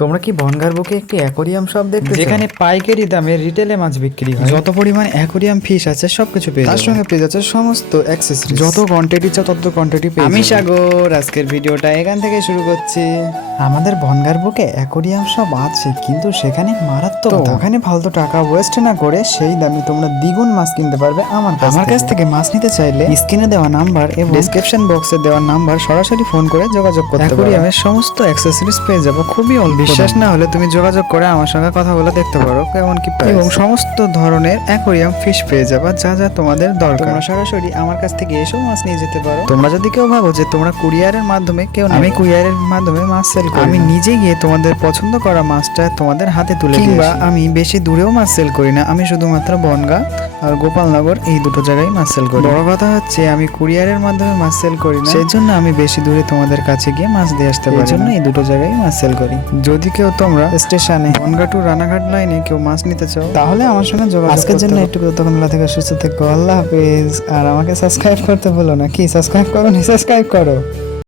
তোমরা কি বনগাঁর বুকে একটি অ্যাকোরিয়াম শপ দেখতে চাও? যেখানে পাইকারি দামে রিটেলে মাছ বিক্রি হয়। যত পরিমাণ অ্যাকোরিয়াম ফিশ আছে সবকিছু পেয়ে তার যাবে। সঙ্গে পেয়ে যাচ্ছে সমস্ত অ্যাক্সেসরিজ। যত কোয়ান্টিটি চাও তত কোয়ান্টিটি পেয়ে আমি যাবে। সাগর, আজকের ভিডিওটা এখান থেকে শুরু করছি। আমাদের বনগাঁর বুকে অ্যাকোরিয়াম শপ আছে, কিন্তু সেখানে মারাত্মক তো দাম। ওখানে ফালতু টাকা ওয়েস্ট না করে সেই দামে তোমরা দ্বিগুণ মাছ কিনতে পারবে আমার কাছ থেকে মাছ নিতে চাইলে স্ক্রিনে দেওয়া নাম্বার এবং ডেসক্রিপশন বক্সে দেওয়া নাম্বার সরাসরি ফোন করে যোগাযোগ করতে পারো। অ্যাকোরিয়ামের সমস্ত অ্যাক্সেসরিজ পেয়ে যাবো খুবই অল্প বিশ্বাস দামে। না হলে তুমি যোগাযোগ করে আমার সঙ্গে কথা বলে দেখতে পারো কেমন কি প্রাইস। এবং সমস্ত ধরনের অ্যাকোরিয়াম ফিশ পেয়ে যাবা যা যা তোমাদের দরকার। তোমরা সরাসরি আমার কাছ থেকে এসেও মাছ নিয়ে যেতে পারো। তোমরা যদি কেউ ভাবো যে তোমরা কুরিয়ারের মাধ্যমে আমি কুরিয়ারের মাধ্যমে মাছ সেল করি, আমি নিজে গিয়ে তোমাদের পছন্দ করা মাছটা তোমাদের হাতে তুলে দিই। কিংবা আমি বেশি দূরেও মাছ সেল করি না, আমি শুধুমাত্র বনগাঁ আর গোপালনগর এই দুটো জায়গায় মাছ সেল করি। বড় কথা হচ্ছে আমি কুরিয়ারের মাধ্যমে মাছ সেল করি না, সেই জন্য আমি বেশি দূরে তোমাদের কাছে গিয়ে মাছ দিয়ে আসতে পারি। এই জন্য এই দুটো জায়গায় মাছ সেল করি। যদি কেউ তোমরা স্টেশনে বনগাঁ টু রানাঘাট লাইনে কেউ মাছ নিতে চাও তাহলে আমার সঙ্গে যোগাযোগ আজকের জন্য একটু ততক্ষণ থেকে সুস্থ থেকো। আল্লাহ হাফেজ। আর আমাকে সাবস্ক্রাইব করতে ভুলো না। কি সাবস্ক্রাইব করো? সাবস্ক্রাইব করো।